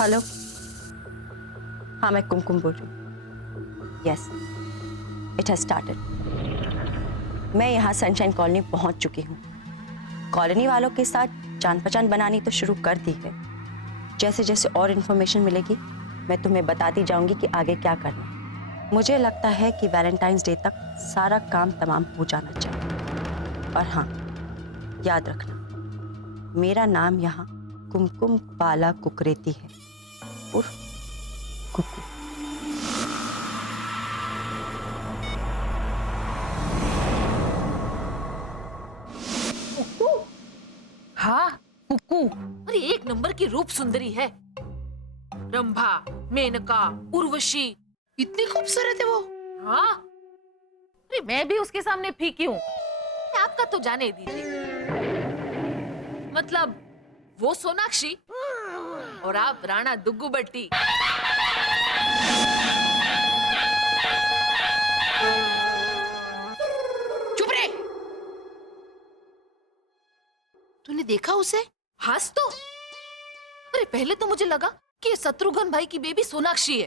Hello, हाँ मैं कुमकुम बोल रही हूँ। Yes, it has started. मैं यहाँ सनशाइन कॉलोनी पहुँच चुकी हूँ। कॉलोनी वालों के साथ जान पहचान बनानी तो शुरू कर दी है। जैसे जैसे और इन्फॉर्मेशन मिलेगी मैं तुम्हें बताती जाऊंगी कि आगे क्या करना है। मुझे लगता है कि वैलेंटाइंस डे तक सारा काम तमाम हो जाना चाहिए। और हाँ, याद रखना, मेरा नाम यहाँ कुमकुम बाला कुकरेती है, उर्फ कुकू। कुकू? हाँ, कुकू। अरे एक नंबर की रूप सुंदरी है। रंभा, मेनका, उर्वशी, इतनी खूबसूरत है वो। हाँ, अरे मैं भी उसके सामने फीकी हूँ। आपका तो जाने दीजिए। मतलब वो सोनाक्षी और आप राणा दुग्गुबट्टी। चुप रहे। तूने देखा उसे? हंस तो। अरे पहले तो मुझे लगा कि शत्रुघ्न भाई की बेबी सोनाक्षी है,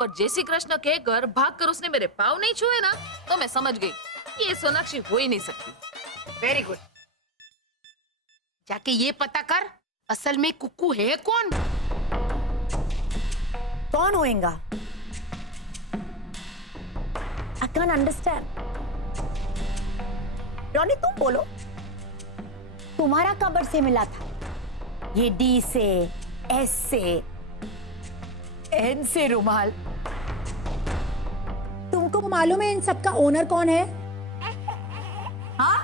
पर जैसे कृष्ण कहकर भागकर उसने मेरे पाँव नहीं छुए ना, तो मैं समझ गई कि ये सोनाक्षी हो ही नहीं सकती। Very good. जाके ये पता कर असल में कुकू है कौन? कौन होएगा? I can't understand. रॉनी तुम बोलो, तुम्हारा कबर से मिला था? ये डी से, एस से, एन से रुमाल। तुमको मालूम है इन सबका ओनर कौन है? हाँ,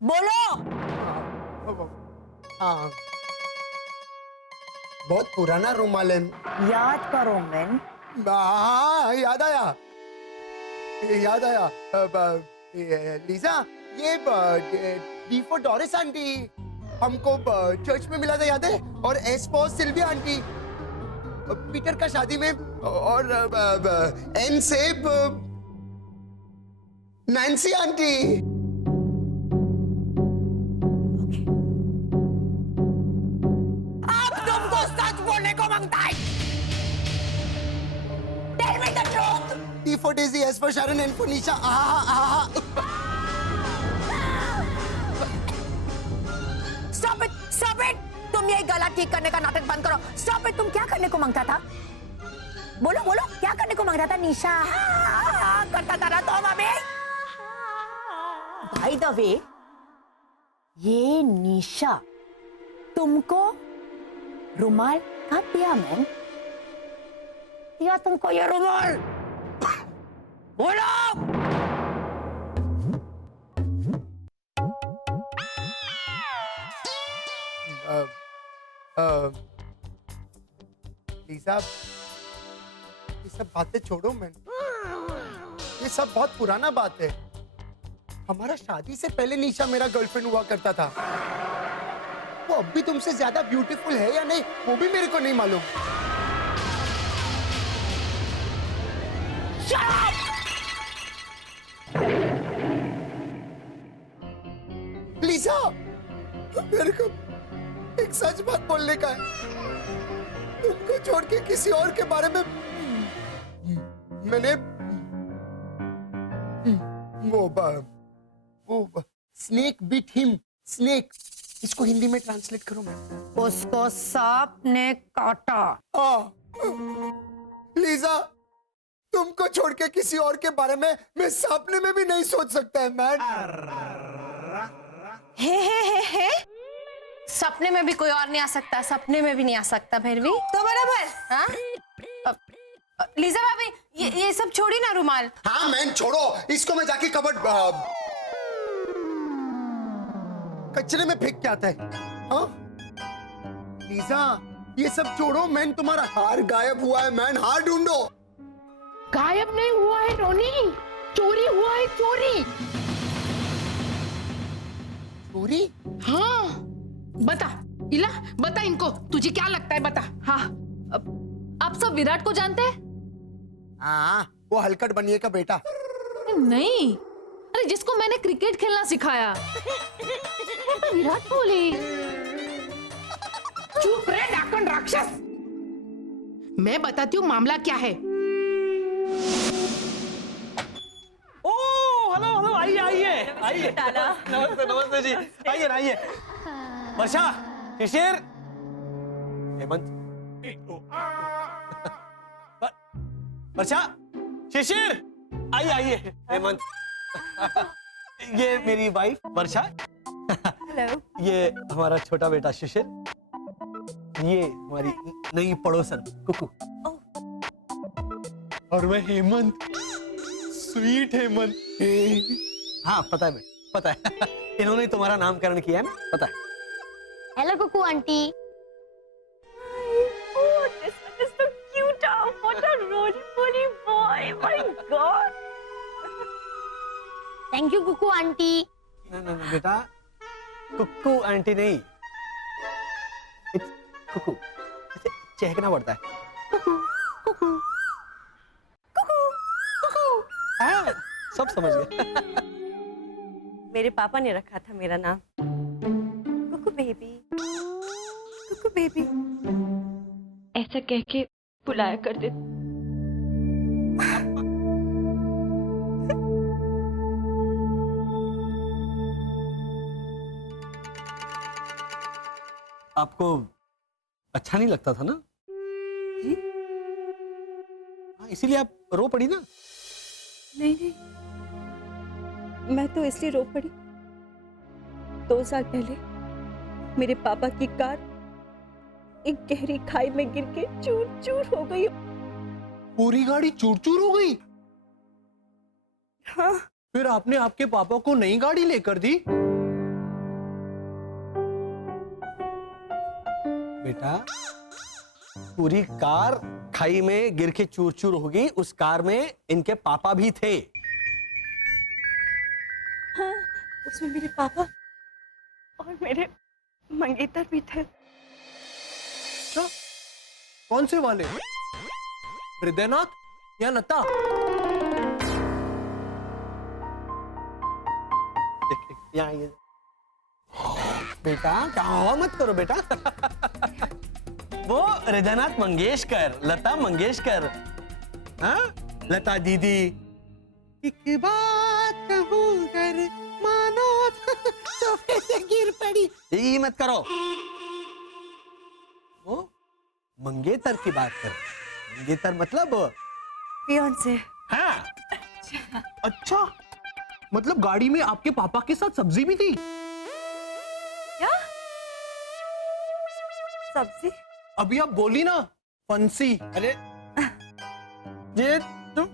बोलो। हाँ, बहुत पुराना रुमाल है। याद करो मैन। हाँ, याद आया। लीजा, ये डी फॉर डोरिस आंटी हमको चर्च में मिला था, याद है? और S for Sylvia aunty Peter का शादी में, और एन से नैन्सी आंटी। अब तुमको सच बोलने को मांगता है। Tell me the truth. T for Daisy, S for Sharon, N for Nisha. Stop it! Stop it! तुम ये गला ठीक करने का नाटक बंद करो। Stop it! तुम क्या करने को मांगता था? बोलो बोलो, क्या करने को मांगता था? निशा करता था ना तुम अभी? By the way, ये निशा तुमको रुमाल कब दिया मैन? दिया तुमको ये रुमाल? बोलो! लीजा, ये सब बातें छोड़ो मैन। ये सब बहुत पुराना बात है। हमारा शादी से पहले निशा मेरा गर्लफ्रेंड हुआ करता था। वो अब भी तुमसे ज्यादा ब्यूटीफुल है या नहीं, वो भी मेरे को नहीं मालूम। लीजा, मेरे को एक सच बात बोलने का है। तुमको छोड़ के किसी और के बारे में मैंने वो स्नेक बीट हिम। स्नेक, इसको हिंदी में ट्रांसलेट करो मैं। उसको सांप ने काटा। लीजा, तुमको छोड़ के किसी और के बारे में मैं सपने में भी नहीं सोच सकता है मैन। हे सपने में भी कोई और नहीं आ सकता, सपने में भी नहीं आ सकता। फिर भी तो बराबर। हाँ, लीजा भाभी, ये सब छोड़ी ना रुमाल। हाँ मैन, छोड़ो इसको। मैं जाके कबर्ड कचरे में फेंक के आता है। हाँ लीजा, ये सब छोड़ो मैन। तुम्हारा हार गायब हुआ है मैन, हार ढूंढो। गायब नहीं हुआ है रोनी, चोरी हुआ है। चोरी? चोरी? हाँ, बता इला, बता इनको, तुझे क्या लगता है? बता। हाँ, आप सब विराट को जानते हैं? हाँ, वो हलकट बनिए का बेटा। नहीं, अरे जिसको मैंने क्रिकेट खेलना सिखाया। विराट कोहली। चुप रहे डाकन राक्षस। मैं बताती हूँ मामला क्या है। ओ हेलो हेलो, आइए आइए आइए। नमस्ते नमस्ते जी, आइए ना आइए। वर्षा, शिशिर, हेमंत। वर्षा, शिशिर, आइए आइए। हेमंत, ये मेरी वाइफ वर्षा। हेलो। ये हमारा छोटा बेटा शिशिर। ये हमारी नई पड़ोसन कुकू। और मैं हेमंत, स्वीट हेमंत। हाँ पता है, पता है। इन्होंने तुम्हारा नामकरण किया है ना, पता है। Hello Cuckoo aunty. Oh, this one is so cute. What a roly-poly boy. My God. Thank you Cuckoo aunty. ना बेटा, कुक्कू आंटी नहीं, इट्स कुकू। इसे चहकना पड़ता है। हाँ, सब समझ गए। मेरे पापा ने रखा था मेरा नाम कुकू बेबी, कुकू बेबी ऐसा कह के बुलाया करते। आपको अच्छा नहीं लगता था ना? जी? हाँ, इसीलिए आप रो पड़ी ना? नहीं, मैं तो इसलिए रो पड़ी, 2 साल पहले मेरे पापा की कार एक गहरी खाई में गिर के चूर चूर हो गई। पूरी गाड़ी चूर चूर हो गई। हाँ। फिर आपने आपके पापा को नई गाड़ी लेकर दी? बेटा, पूरी कार खाई में गिर के चूर चूर हो गई। उस कार में इनके पापा भी थे। हाँ, उसमें मेरे पापा और मेरे मंगेतर भी थे। अच्छा, कौन से वाले? हृदयनाथ या लता? यहाँ आइए। बेटा क्या मत करो बेटा। वो हृदयनाथ मंगेशकर, लता मंगेशकर। हाँ, लता दीदी। एक बात कहूँ कर मानो सोफे से गिर पड़ी। ये मत करो। वो मंगेतर की बात कर। मंगेतर मतलब फियांसे। हाँ। अच्छा, मतलब गाड़ी में आपके पापा के साथ सब्जी भी थी? क्या सब्जी? अभी आप बोली ना, फंसी। अरे ये तुम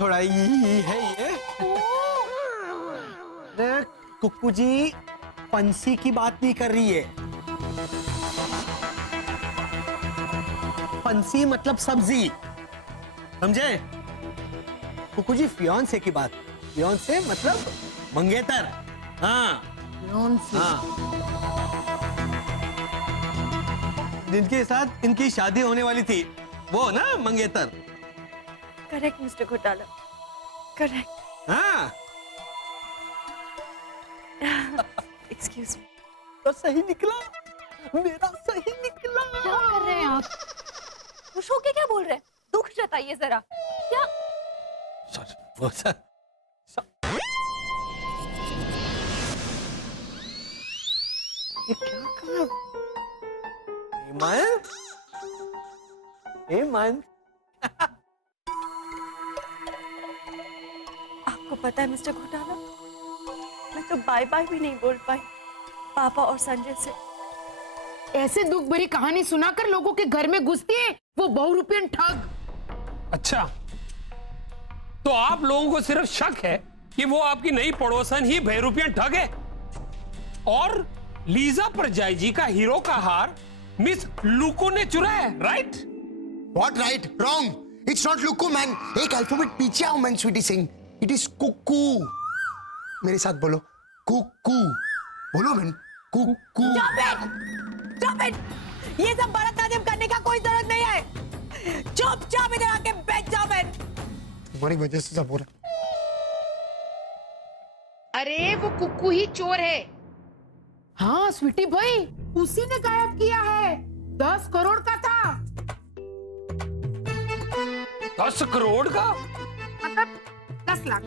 थोड़ा ये है ये। अरे कुक्कू जी, फंसी की बात नहीं कर रही है। फंसी मतलब सब्जी, समझे? कुक्कू जी फियांसे की बात। फियांसे मतलब मंगेतर। हाँ हाँ, जिनके साथ इनकी शादी होने वाली थी, वो ना मंगेतर। करेक्ट मिस्टर घोटाला, करेक्ट। हाँ, एक्सक्यूज मी। तो सही निकला, मेरा सही निकला। क्या कर रहे हैं आप? खुश होके क्या बोल रहे हैं? दुख जताइए जरा। क्या? वो सर, ये क्या कहा? हेमंत, हेमंत। आपको पता है मिस्टर घोटाला, मैं तो बाय बाय भी नहीं बोल पाई पापा और संजय से। ऐसे दुख भरी कहानी सुनाकर लोगों के घर में घुसती है वो बहुरूपियन ठग। अच्छा, तो आप लोगों को सिर्फ शक है कि वो आपकी नई पड़ोसन ही बहरूपियन ठग है, और लीजा परजाई जी का हीरो का हार मिस लुको ने चुराया है, right? What right? Wrong. It's not Luku, man. एक अल्फाबेट पीछे आओ, man, Sweety Singh. It is कुक्कू. मेरे साथ बोलो, कुक्कू. बोलो man, कुक्कू. Stop it! ये सब भरतनाट्यम करने का कोई जरूरत नहीं है। चुपचाप इधर आके बैठ जाओ मैं। तुम्हारी वजह से सब हो रहा है। अरे वो कुक्कू ही चोर है। हाँ स्वीटी भाई, उसी ने गायब किया है। 10 करोड़ का था। 10 करोड़ का? मतलब 10 लाख।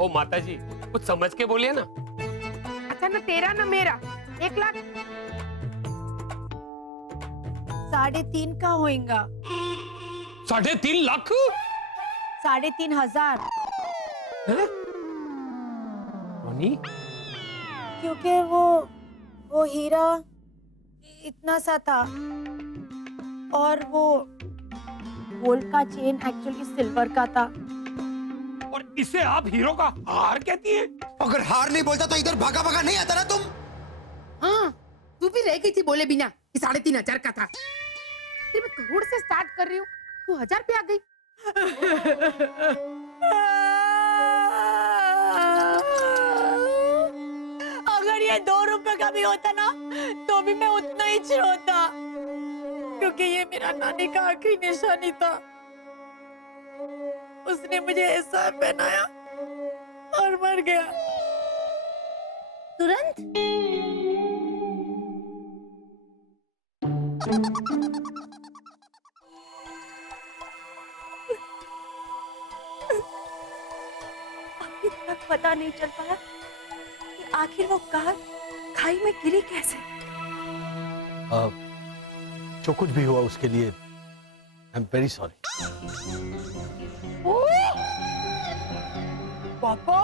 ओ माता जी, कुछ समझ के बोलिए ना। अच्छा, न तेरा न मेरा, 1 लाख। 3.5 का होएगा। 3.5 लाख? 3,500। रोनी, क्योंकि वो हीरा इतना सा था और वो गोल्ड का चेन एक्चुअली सिल्वर का था। और इसे आप हीरो का हार कहती हैं? अगर हार नहीं बोलता तो इधर भागा भागा नहीं आता ना तुम। हाँ, तू भी रह गई थी बोले बिना कि 3,500 का था। फिर मैं करोड़ से स्टार्ट कर रही हूँ, तू 1000 पे आ गई। अगर ये 2 रुपए का भी होता ना तो भी मैं उतना ही छोड़ता, क्योंकि ये मेरा नानी का आखिरी निशानी था। उसने मुझे ऐसा पहनाया और मर गया तुरंत। अभी तक पता नहीं चल पाया कि आखिर वो कार खाई में गिरी कैसे। जो कुछ भी हुआ उसके लिए आई एम वेरी सॉरी। पापा,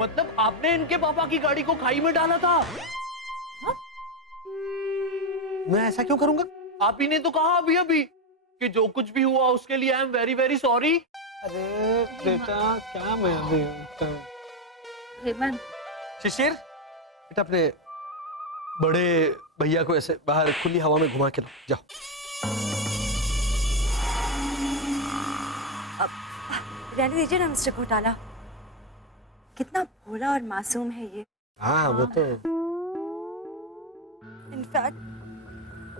मतलब आपने इनके पापा की गाड़ी को खाई में डाला था? मैं ऐसा क्यों करूंगा? आप ही ने तो कहा अभी अभी कि जो कुछ भी हुआ उसके लिए I am very very sorry. अरे बेटा, क्या मैं अभी हेमंत, शिशिर, बेटा अपने बड़े भैया को ऐसे बाहर खुली हवा में घुमा के लो, जाओ। अब रहने दीजिए ना मिस्टर घोटाला, कितना भोला और मासूम है ये। हाँ, वो तो। In fact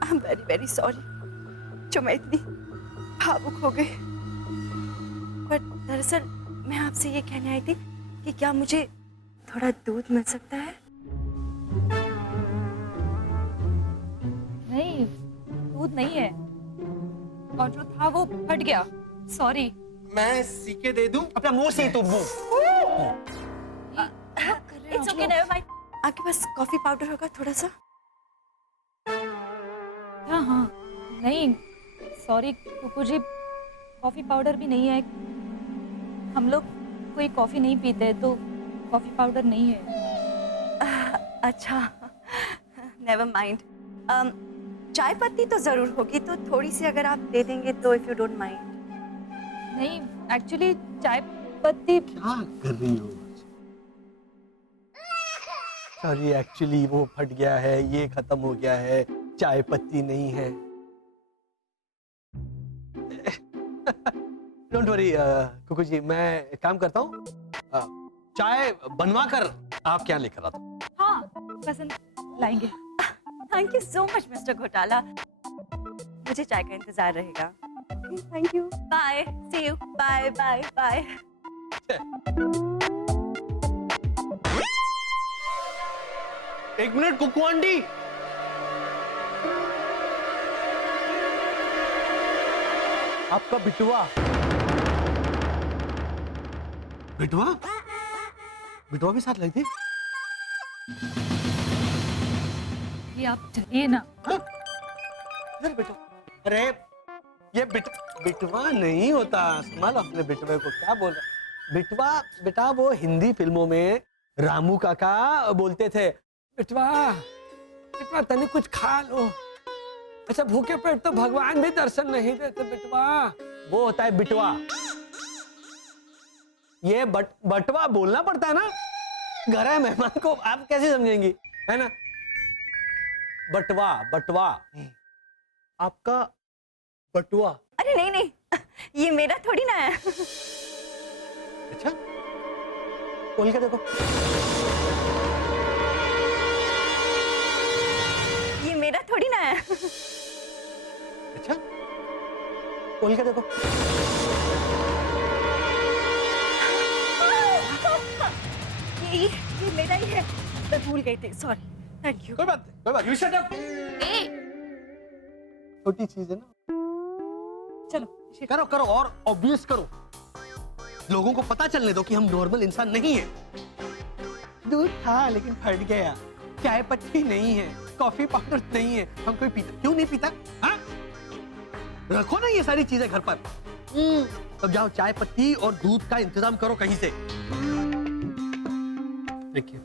I am very very sorry जो मैं इतनी भावुक हो गई। बट दरअसल मैं आपसे ये कहने आई थी कि क्या मुझे थोड़ा दूध मिल सकता है? नहीं, दूध नहीं है, और जो था वो फट गया। सॉरी। मैं सीके दे दूं? अपना मुंह से ही तो मुंह। It's okay, never mind. आपके पास कॉफी पाउडर होगा थोड़ा सा? हाँ हाँ, नहीं सॉरी कुकू जी, कॉफी पाउडर भी नहीं है। हम लोग कोई कॉफी नहीं पीते तो कॉफी पाउडर नहीं है। अच्छा, नेवर माइंड। चाय पत्ती तो जरूर होगी, तो थोड़ी सी अगर आप दे देंगे तो, इफ यू डोंट माइंड। नहीं, एक्चुअली चाय पत्ती। क्या कर रही हो? सॉरी, एक्चुअली वो फट गया है, ये खत्म हो गया है, चाय पत्ती नहीं है। डोंट वरी कुकू जी, मैं एक काम करता हूँ, चाय बनवा कर आप क्या लेकर आता हूँ। हाँ, पसंद लाएंगे। Thank you so much mister Ghotala, मुझे चाय का इंतजार रहेगा। Thank you, bye, see you, bye bye bye. एक मिनट कुकू आंटी, आपका बिटवा। बिटवा? बिटवा भी साथ लगी थी? ये आप चलिए ना। इधर बैठो। अरे ये बिटवा नहीं होता, संभालो अपने बिटवे को। क्या बोल रहा? बिटवा बेटा वो हिंदी फिल्मों में रामू काका बोलते थे, बिटवा बिटवा तने कुछ खा लो। अच्छा, भूखे पेट तो भगवान भी दर्शन नहीं देते बिटवा। वो होता है बिटवा। ये बटवा बोलना पड़ता है ना, घर है मेहमान को आप कैसे समझेंगी, है ना? बटवा बटवा, आपका बटुआ। अरे नहीं नहीं, ये मेरा थोड़ी ना है। अच्छा, खोल के देखो। ये मेरा थोड़ी ना है। अच्छा, खोल के देखो। ये मेरा ही है, मैं भूल गई थी, सॉरी। Thank you. कोई बात नहीं, कोई बात। You shut up. छोटी चीज है ना। चलो करो करो और ऑब्वियस करो, लोगों को पता चलने दो कि हम नॉर्मल इंसान नहीं है। दूध था लेकिन फट गया, चाय पत्ती नहीं है, कॉफी पाउडर नहीं है, हम कोई पीता क्यों नहीं पीता? हाँ? रखो ना ये सारी चीजें घर पर। तब जाओ चाय पत्ती और दूध का इंतजाम करो कहीं से। Thank you.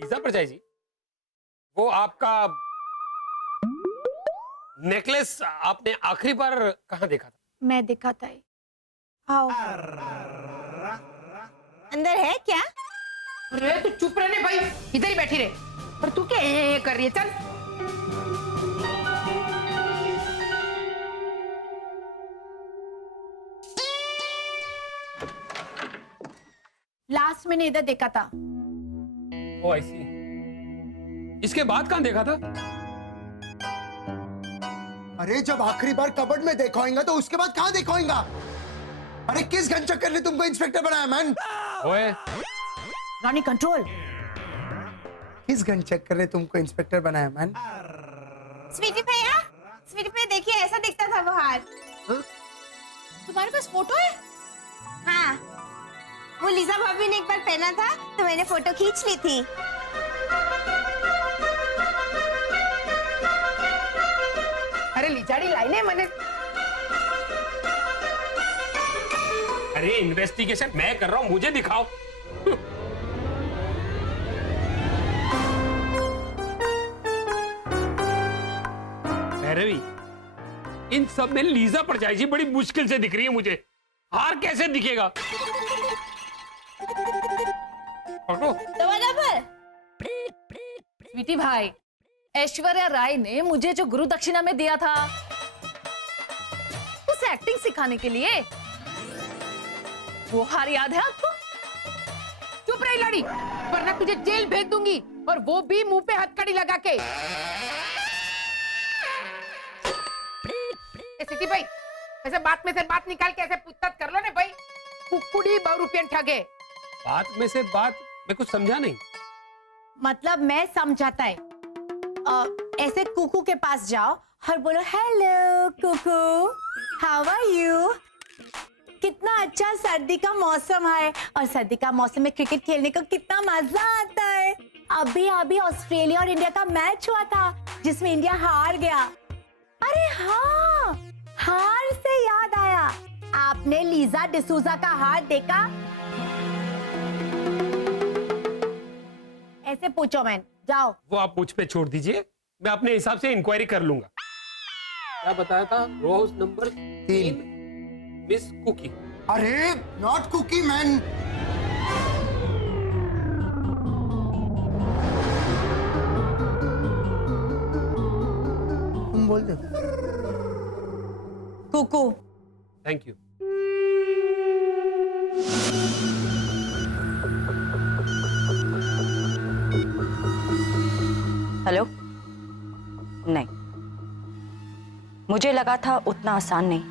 लीजा परजाई जी, वो आपका नेकलेस आपने आखिरी बार कहाँ देखा था? मैं देखा था। आओ। अंदर है क्या? अरे तू चुप रहने भाई, इधर ही बैठी रहे। और तू क्या ये कर रही है? चल। लास्ट मैंने इधर देखा था। ओ आई सी। इसके बाद कहाँ देखा था? अरे जब आखिरी बार कबर्ड में देखा होगा तो उसके बाद कहाँ देखा होगा? अरे किस गनचक्कर ने तुमको इंस्पेक्टर बनाया मैन? ओए रॉनी कंट्रोल। किस गनचक्कर ने तुमको इंस्पेक्टर बनाया मैन? स्वीटी भैया, स्वीटी भैया देखिए ऐसा दिखता था वो हार। तुम्हारे पास फोटो है? हाँ, वो लीजा भाभी ने एक बार पहना था तो मैंने फोटो खींच ली थी। अरे लिचाड़ी लाइने मैंने। अरे इन्वेस्टिगेशन मैं कर रहा हूँ, मुझे दिखाओ। भैरवी, इन सब में लीजा परजाई जी बड़ी मुश्किल से दिख रही है मुझे। हार कैसे दिखेगा? पकड़ो। स्वीटी भाई, ऐश्वर्या राय ने मुझे जो गुरु दक्षिणा में दिया था उसे एक्टिंग सिखाने के लिए, वो हार याद है आपको? चुप रही लड़ी, वरना तुझे जेल भेज दूंगी, और वो भी मुंह पे हथकड़ी लगा के। सिटी भाई, ऐसे बात में से बात निकाल के ऐसे पूछताछ कर लो ना भाई। कुकुड़ी बहुरूपियन ठगे। बात में से बात मैं कुछ समझा नहीं। मतलब मैं समझाता है। ऐसे कुकू के पास जाओ और बोलो hello Cuckoo, how are you? कितना अच्छा सर्दी का मौसम है, और सर्दी का मौसम में क्रिकेट खेलने को कितना मजा आता है। अभी अभी ऑस्ट्रेलिया और इंडिया का मैच हुआ था जिसमें इंडिया हार गया। अरे हाँ, हार से याद आया, आपने लीजा डिसूजा का हार देखा? ऐसे पूछो मैन, जाओ। वो आप मुझ पे छोड़ दीजिए, मैं अपने हिसाब से इंक्वायरी कर लूंगा। क्या बताया था? रोज नंबर 3 मिस कुकी। अरे नॉट कुकी मैन। तुम बोल दो। कुकू। Thank you. हेलो? नहीं, मुझे लगा था उतना आसान नहीं।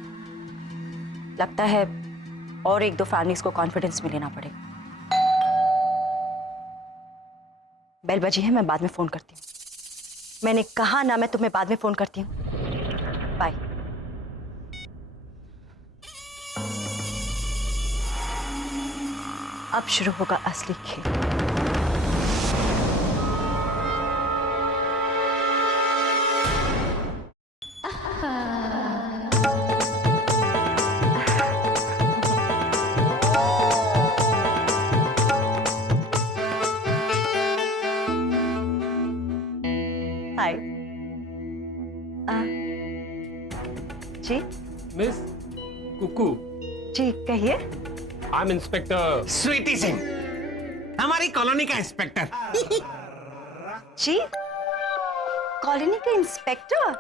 लगता है और एक दो फैमिलीज को कॉन्फिडेंस में लेना पड़ेगा। बेल बजी है, मैं बाद में फोन करती हूँ। मैंने कहा ना, मैं तुम्हें बाद में फोन करती हूँ। बाय। अब शुरू होगा असली खेल। हाय। जी मिस कुकू। जी कहिए। I am inspector Sweety Singh, हमारी कॉलोनी का इंस्पेक्टर। जी, कॉलोनी के इंस्पेक्टर?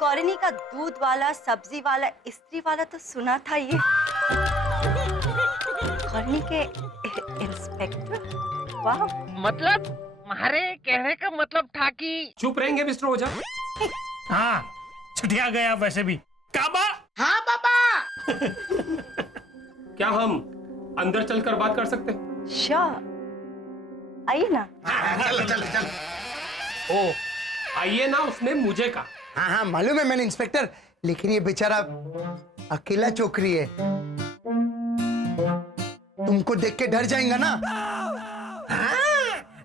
कॉलोनी का दूध वाला, सब्जी वाला, इस्त्री वाला तो सुना था, ये कॉलोनी के इंस्पेक्टर? वाह। मतलब हमारे कहने का मतलब था कि चुप रहेंगे मिस्टर ओझा? हाँ, छुटिया गया वैसे भी। काबा। हाँ बाबा। क्या हम अंदर चलकर बात कर सकते हैं? श्योर, आइए ना। चलो चलो चलो। ओ आइए ना, उसने मुझे कहा। हाँ हाँ मालूम है मैंने इंस्पेक्टर, लेकिन ये बेचारा अकेला चौकरी है, तुमको देख के डर जाएगा ना।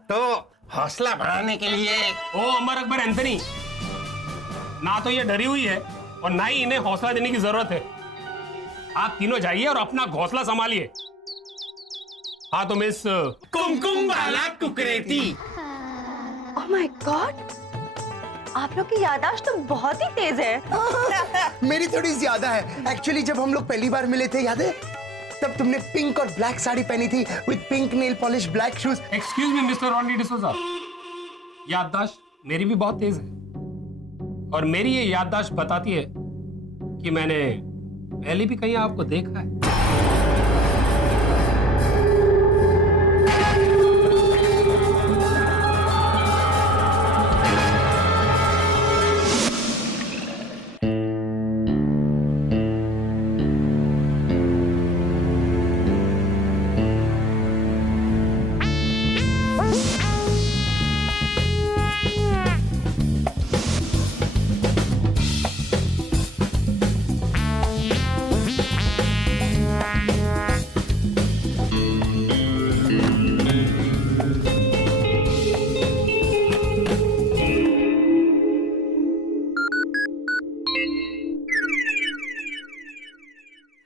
तो हौसला बढ़ाने के लिए ओ अमर अकबर एंथनी, ना तो ये डरी हुई है और ना ही इन्हें हौसला देने की जरूरत है। आप तीनों जाइए और अपना घोंसला संभालिए। हाँ तो मिस कुमकुम वाला कुकरेती। ओह माय गॉड, आप लोग की याददाश्त तो बहुत ही तेज है। मेरी थोड़ी ज्यादा है। एक्चुअली जब हम लोग पहली बार मिले थे याद है, तब तुमने पिंक और ब्लैक साड़ी पहनी थी with pink nail polish, black shoes. Excuse me mister Ronnie D'Souza, याददाश्त मेरी भी बहुत तेज है और मेरी ये याददाश्त बताती है कि मैंने पहले भी कहीं आपको देखा है।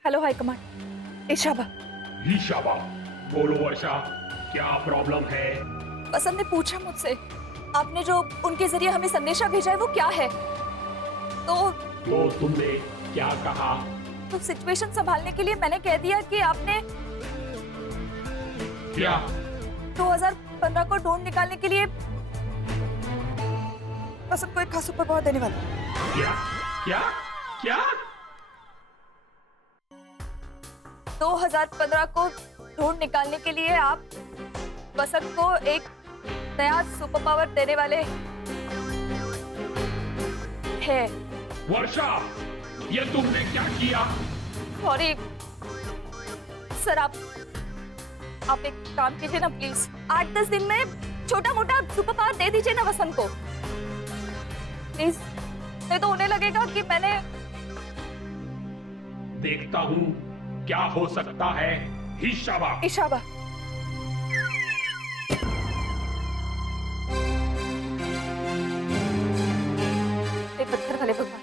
हेलो हाई कमांड, इशाबा। ईशाबा, बोलो वर्षा, क्या प्रॉब्लम है? वसंत ने पूछा मुझसे, आपने जो उनके जरिए हमें संदेशा भेजा है वो क्या है? तो तुमने क्या कहा? तो सिचुएशन संभालने के लिए मैंने कह दिया कि आपने क्या? 2015 को ढूंढ निकालने के लिए वसंत को एक खास सुपर पावर देने वाला। क्या क्या क्या? 2015 को ढूंढ निकालने के लिए आप वसंत को एक नया सुपर पावर देने वाले हैं। वर्षा, ये तुमने क्या किया? सॉरी सर, आप एक काम कीजिए ना प्लीज, 8-10 दिन में छोटा मोटा सुपर पावर दे दीजिए ना वसंत को प्लीज। नहीं तो उन्हें लगेगा कि मैंने। देखता हूँ क्या हो सकता है। ईशाबा, इशाबा, हे पत्थर वाले भगवान,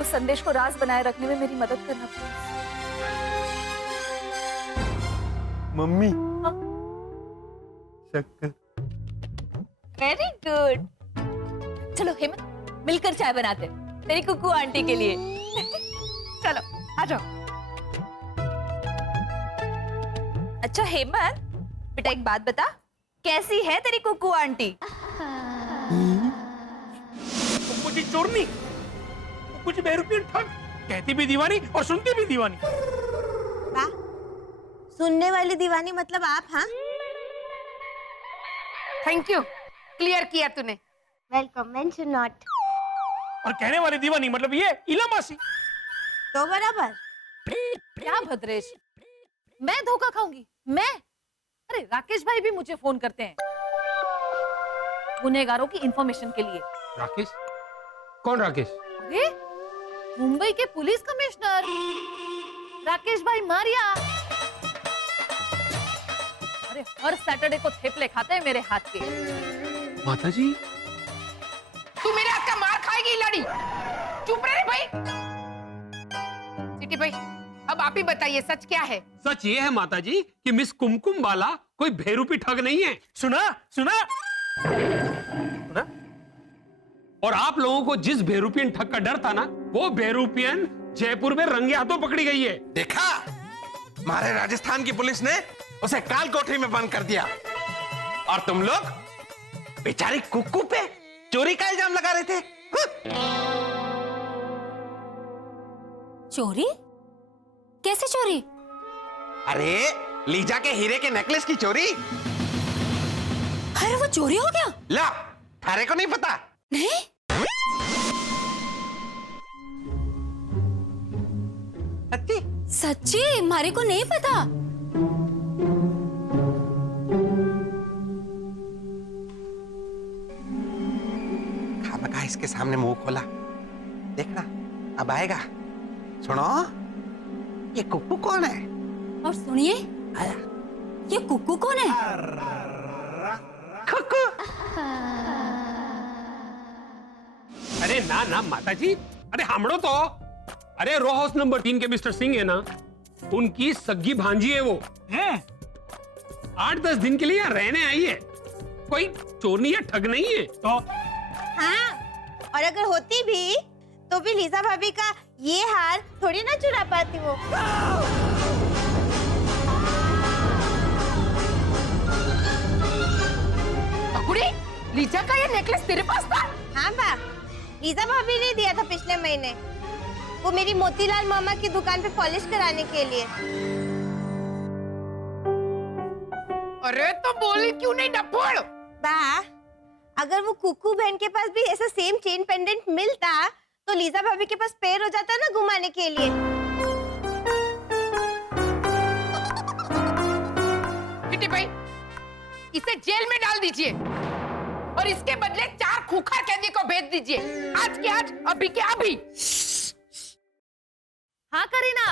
उस संदेश को राज बनाए रखने में मेरी मदद करना प्लीज। मम्मी हाँ? शक्कर। Very good. चलो हेमंत, मिलकर चाय बनाते हैं तेरी कुकू आंटी के लिए। चलो आ जाओ। अच्छा हेमंत बेटा, एक बात बता, कैसी है तेरी कुकू आंटी? कुछ चोरनी, कुछ बेरुपियन ठग, कहती भी दीवानी और सुनती भी दीवानी। वाह, सुनने वाली दीवानी मतलब आप? हाँ, थैंक यू, क्लियर किया तूने। Welcome mention not. और कहने वाली दीवानी मतलब ये इलामासी। तो बराबर। क्या भद्रेश, मैं धोखा खाऊंगी? मैं? अरे राकेश भाई भी मुझे फोन करते हैं गुनहगारों की इंफॉर्मेशन के लिए। राकेश? कौन राकेश? अरे मुंबई के पुलिस कमिश्नर राकेश भाई मारिया। अरे हर सैटरडे को थेपले खाते हैं मेरे हाथ के। माताजी, तू मेरे हाथ का मार खाएगी लड़ी। चुप रहे भाई। सिटी भाई, अब आप ही बताइए सच क्या है? सच ये है माताजी कि मिस कुमकुम वाला कोई बेरुपी ठग नहीं है। सुना सुना सुना? और आप लोगों को जिस बेरुपियन ठग का डर था ना, वो बेरुपियन जयपुर में रंगे हाथों पकड़ी गई है। देखा, हमारे राजस्थान की पुलिस ने उसे काल कोठरी में बंद कर दिया और तुम लोग बेचारी कुक्कू पे चोरी का इल्जाम लगा रहे थे। चोरी? कैसे चोरी? अरे लीजा के हीरे के नेकलेस की चोरी। अरे वो चोरी हो गया? ला, थारे को नहीं पता? नहीं। सच्ची? सच्ची मारे को नहीं पता। खामखा इसके सामने मुंह खोला, देखना अब आएगा। सुनो, ये कुक्कू कौन है? और सुनिए, ये कुक्कू कौन है? कुक्कू। अरे ना ना माता जी, अरे हमड़ो तो, अरे रो हाउस नंबर 3 के मिस्टर सिंह है ना, उनकी सग्गी भांजी है वो। हैं? 8-10 दिन के लिए यहाँ रहने आई है, कोई चोरनी या ठग नहीं है। तो हाँ, और अगर होती भी तो भी लीजा भाभी का ये हार थोड़ी ना चुरा पाती वो। कुड़ी, लीजा का ये नेकलेस तेरे पास था? हाँ बा, लीजा भाभी ने दिया था पिछले महीने, वो मेरी मोतीलाल मामा की दुकान पे पॉलिश कराने के लिए। अरे तो बोली क्यों नहीं डफोड़? बा, अगर वो कुकू बहन के पास भी ऐसा सेम चेन पेंडेंट मिलता तो लीजा भाभी के पास पेड़ हो जाता ना घुमाने के लिए। किटी भाई, इसे जेल में डाल दीजिए और इसके बदले 4 खूंखार कैदी को भेज दीजिए, आज के आज, अभी के अभी। हाँ करीना,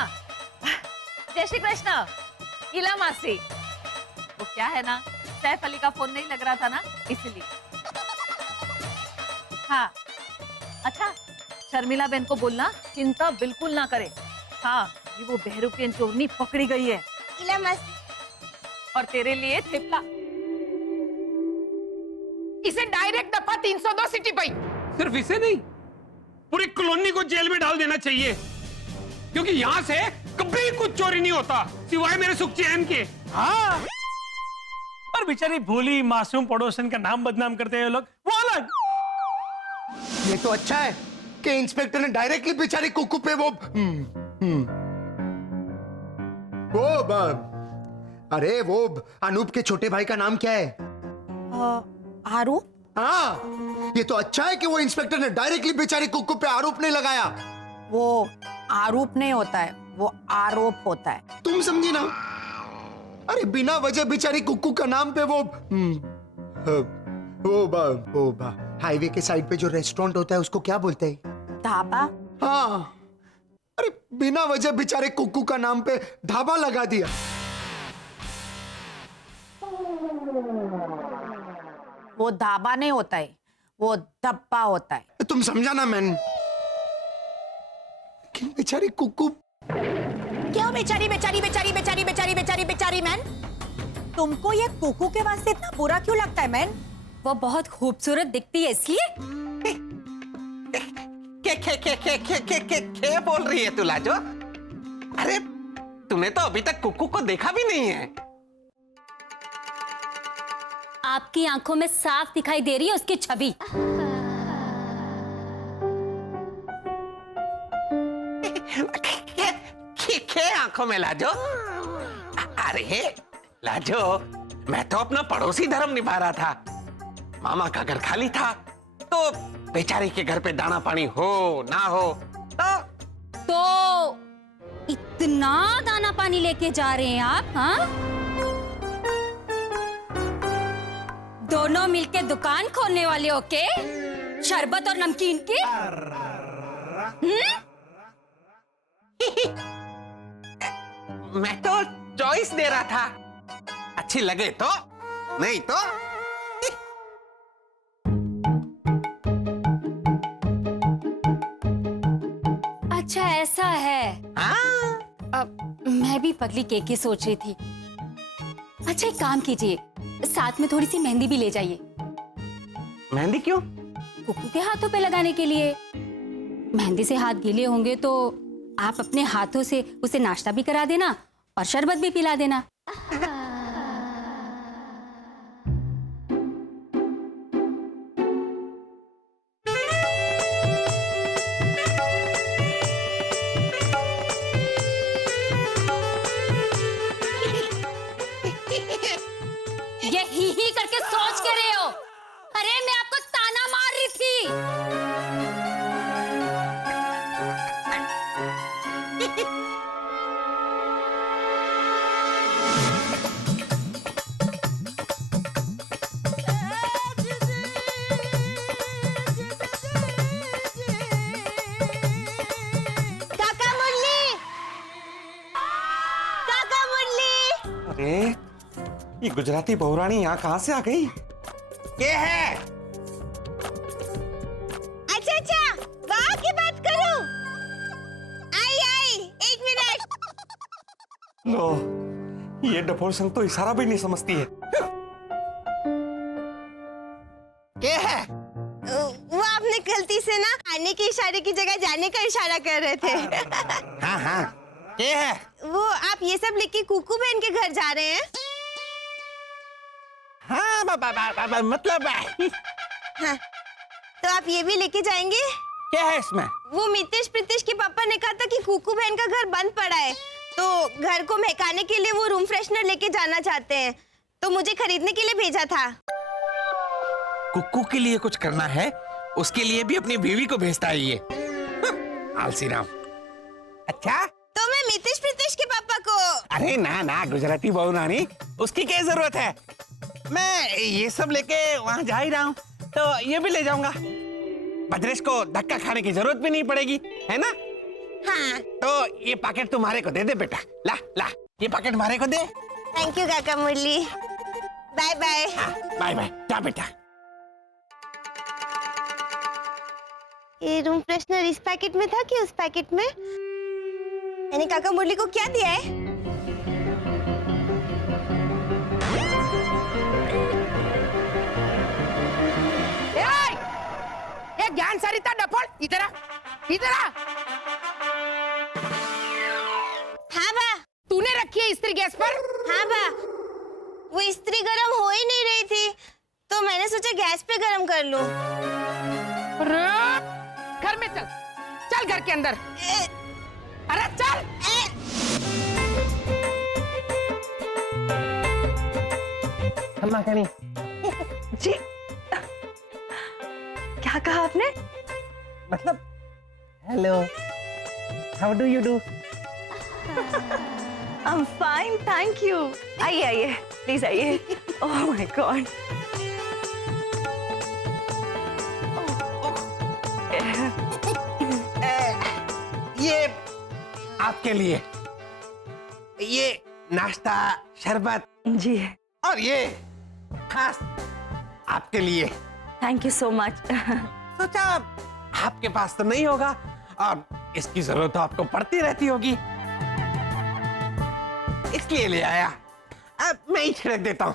जय श्री कृष्ण। इला मासी, वो क्या है ना, सैफ अली का फोन नहीं लग रहा था ना, इसलिए। हाँ, अच्छा, शर्मिला बहन को बोलना चिंता बिल्कुल ना करे। हाँ, ये वो बहरूपियन चोरनी पकड़ी गई है। इला मासी, और तेरे लिए थिपला। इसे डायरेक्ट दफा 302 सिटी भाई। सिर्फ इसे नहीं, पूरी कॉलोनी को जेल में डाल देना चाहिए, क्योंकि यहाँ से कभी कुछ चोरी नहीं होता सिवाय मेरे सुख चैन के। हाँ, और बेचारी भोली मासूम पड़ोसन का नाम बदनाम करते हैं लोग, वो अलग। ये तो अच्छा है कि इंस्पेक्टर ने डायरेक्टली बेचारी कुक्कू पे वो अरे वो अनूप के छोटे भाई का नाम क्या है? आरोप? हाँ, ये तो अच्छा है कि वो इंस्पेक्टर ने डायरेक्टली बेचारी कुक्कू पे आरोप नहीं लगाया। वो आरोप नहीं होता है, वो आरोप होता है। तुम समझी ना? अरे बिना वजह बेचारी कुक्कू का नाम पे वो हाईवे के साइड पे जो रेस्टोरेंट होता है उसको क्या बोलते हैं? ढाबा? हाँ, अरे बिना वजह बेचारे कुक्कू का नाम पे ढाबा लगा दिया। वो ढाबा नहीं होता है, वो धब्बा होता है। तुम समझा ना मैन? कि बेचारी कुक्कू। क्यों बेचारी बेचारी बेचारी बेचारी बेचारी बेचारी बेचारी मैन? तुमको ये कुकू के वास्ते इतना बुरा क्यों लगता है मैन? वो बहुत खूबसूरत दिखती है इसलिए। क्या बोल रही है तू लाजो? अरे तूने तो अभी तक कुक्कू को देखा भी नहीं है। आपकी आंखों में साफ दिखाई दे रही है उसकी छवि। क्या आंखों में लाजो? अरे लाजो, मैं तो अपना पड़ोसी धर्म निभा रहा था। मामा का घर खाली था तो बेचारी के घर पे दाना पानी हो ना हो तो इतना दाना पानी लेके जा रहे हैं आप? हाँ, दोनों मिलके दुकान खोलने वाले हो के? शरबत और नमकीन की? मैं तो चॉइस दे रहा था, अच्छी लगे तो, नहीं तो। अच्छा ऐसा है। हाँ? अब मैं भी पगली केक की सोच रही थी। अच्छा एक काम कीजिए, साथ में थोड़ी सी मेहंदी भी ले जाइए। मेहंदी क्यों? कुक्कू के हाथों पे लगाने के लिए। मेहंदी से हाथ गीले होंगे तो आप अपने हाथों से उसे नाश्ता भी करा देना और शरबत भी पिला देना। ये ही करके सोच के रहे हो? अरे मैं आपको ताना मार रही थी। ये गुजराती बहुरानी यहाँ कहाँ से आ गई? ये है अच्छा अच्छा, वहाँ की बात करूं? आई आई, एक मिनट। लो, ये डफोर संग तो इशारा भी नहीं समझती है। क्या है? वो आपने गलती से ना आने के इशारे की जगह जाने का इशारा कर रहे थे। हाँ हाँ, क्या है? वो आप ये सब लेके कुकू बहन के घर जा रहे हैं? हाँ मतलब हाँ, तो आप ये भी लेके जाएंगे? क्या है इसमें? वो मितेश प्रीतेश के पापा ने कहा था कि कुकू बहन का घर बंद पड़ा है, तो घर को महकाने के लिए वो रूम फ्रेशनर लेके जाना चाहते हैं, तो मुझे खरीदने के लिए भेजा था। कुक्कू के लिए कुछ करना है, उसके लिए भी अपनी बीवी को भेजता है ये। आलसी राम। अच्छा, तो मैं मितेश प्रीतेश के पापा को। अरे ना ना, गुजराती बहू रानी, उसकी क्या जरूरत है? मैं ये सब लेके वहां जा ही रहा हूँ, तो ये भी ले जाऊंगा। भद्रेश को धक्का खाने की जरूरत भी नहीं पड़ेगी, है ना? हाँ। तो ये पैकेट तुम्हारे को दे दे बेटा। ला ला, ये पैकेट हमारे को दे। थैंक यू काका Murali. Bye bye. Bye bye, जा बेटा। ये रूम फ्रेशनर इस पैकेट में था कि उस पैकेट में? मैंने काका मुरली को क्या दिया है? ये ज्ञान सरिता डफोल, इधर आ, इधर आ। हाँ बा। तूने रखी है इस्त्री गैस पर? हाँ बा। वो इस्त्री गरम हो ही नहीं रही थी, तो मैंने सोचा गैस पे गरम कर लूं। घर में चल, चल घर के अंदर। अरे चल। अम्मा कहीं जी, क्या कहा आपने? मतलब hello, how do you do? I am fine, thank you. आइए आइए, प्लीज आइए। Oh my God. ये आपके लिए, ये नाश्ता, शरबत जी, और ये खास आपके लिए। Thank you so much. सोचा आपके पास तो नहीं होगा और इसकी जरूरत तो आपको पड़ती रहती होगी, इसलिए ले आया। अब मैं ही छिड़क देता हूँ।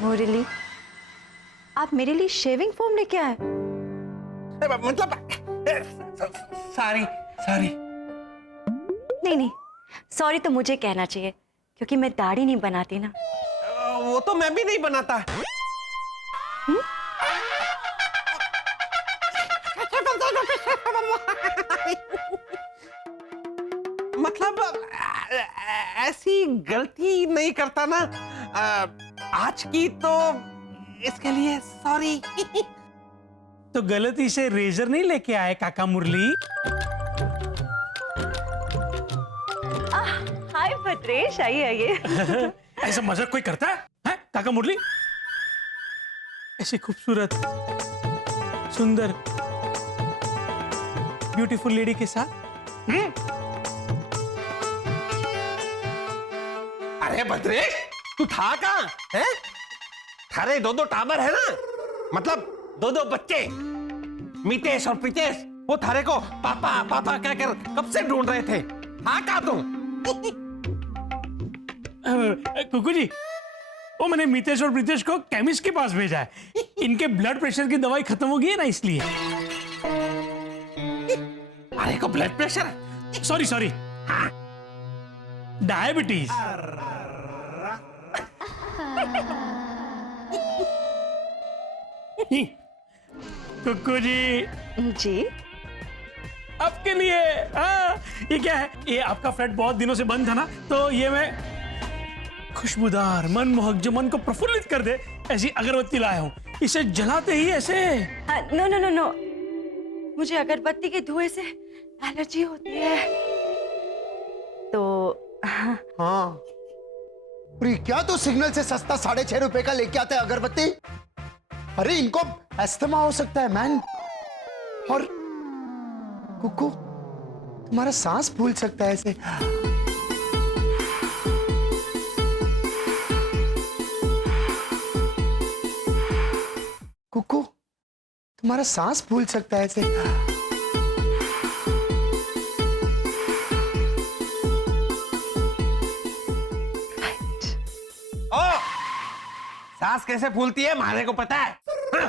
मुरली, आप मेरे लिए शेविंग फोम लेके आए? मतलब सॉरी सॉरी। नहीं नहीं, सॉरी तो मुझे कहना चाहिए, क्योंकि मैं दाढ़ी नहीं बनाती ना। वो तो मैं भी नहीं बनाता। मतलब ऐसी गलती नहीं करता ना। आज की तो इसके लिए सॉरी। तो गलती से रेजर नहीं लेके आए काका मुरली? हाय भद्रेश, आइए आइए। ऐसा मजाक कोई करता है काका मुरली? ऐसी खूबसूरत, सुंदर, ब्यूटीफुल लेडी के साथ? अरे भद्रेश, तू था कहाँ है? थारे दो टाबर है ना, मतलब दो बच्चे, मितेश और प्रीतेश, वो थारे को पापा पापा कहकर कब से ढूंढ रहे थे। हाँ कहा तुम? कुकू जी, वो मैंने मितेश और प्रीतेश को केमिस्ट के पास भेजा है। इनके ब्लड प्रेशर की दवाई खत्म हो गई है ना, इसलिए। अरे को blood pressure? Sorry sorry, diabetes. Kuku ji. जी, आपके लिए। हाँ, ये क्या है? ये आपका फ्लैट बहुत दिनों से बंद था ना, तो ये मैं खुशबूदार, मनमोहक, जो मन को प्रफुल्लित कर दे, ऐसी अगरबत्ती लाया हूँ। इसे जलाते ही ऐसे। नो नो नो नो, मुझे अगरबत्ती के धुएं से एलर्जी होती है, तो हाँ। और ये क्या तू सिग्नल से सस्ता 6.5 रुपए का लेके आता है अगरबत्ती? अरे इनको अस्थमा हो सकता है मैन। और कुकू तुम्हारा सांस फूल सकता है ऐसे। कुकू तुम्हारा सांस फूल सकता है ऐसे। ओ, सांस कैसे फूलती है मारे को पता है? हाँ?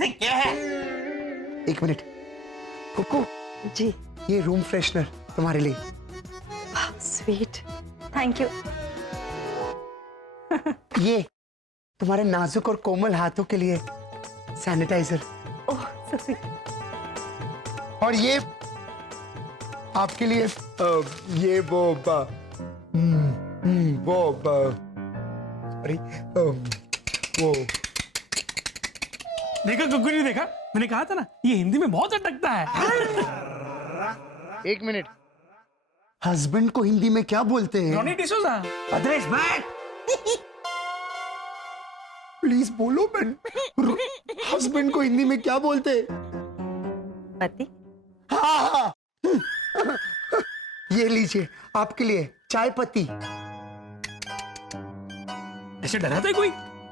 क्या है? एक मिनट कुकू जी ये रूम फ्रेशनर तुम्हारे लिए। Sweet, thank you. ये तुम्हारे नाजुक और कोमल हाथों के लिए सैनिटाइजर। ओह सो स्वीट। और ये आपके लिए ये अरे वो देखा कुकू जी, देखा मैंने कहा था ना ये हिंदी में बहुत अटकता है। एक मिनट, हस्बैंड को हिंदी में क्या बोलते हैं? रोनी डिसोजा। भद्रेश बैठ। प्लीज बोलो मैन, हस्बैंड को हिंदी में क्या बोलते हैं? पति। हाँ ये लीजिए आपके लिए चाय पत्ती। ऐसे डराता है कोई?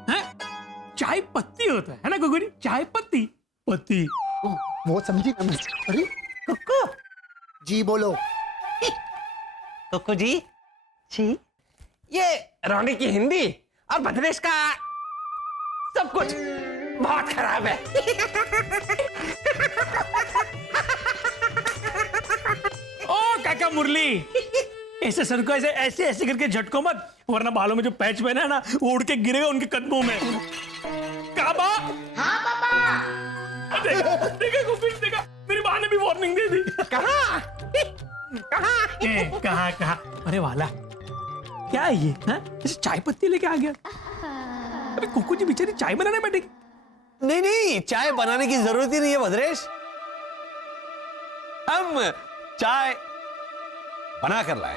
हैं? चाय पत्ती होता है ना कुकू जी? चाय पत्ती पत्ती। वो समझी ना मैं। अरे कुकू जी बोलो। कुकू जी, जी ये रोनी की हिंदी और भद्रेश का सब कुछ बहुत खराब है। ओ काका मुरली, ऐसे सर को ऐसे ऐसे ऐसे करके झटको मत, वरना बालों में जो पैच पहना है ना वो उड़ के गिरेगा उनके कदमों में। काबा। हाँ पापा। देखा कुकू, देखा मेरी माँ ने भी वार्निंग दे दी। कहाँ? कहाँ कहाँ? अरे वाला क्या है ये? हाँ? ऐसे चाय पत्ती लेके आ गया। अरे कुकू जी बेचारी चाय बनाने बैठे। नहीं नहीं, चाय बनाने की जरूरत ही नहीं है भद्रेश, हम चाय बना कर लाए।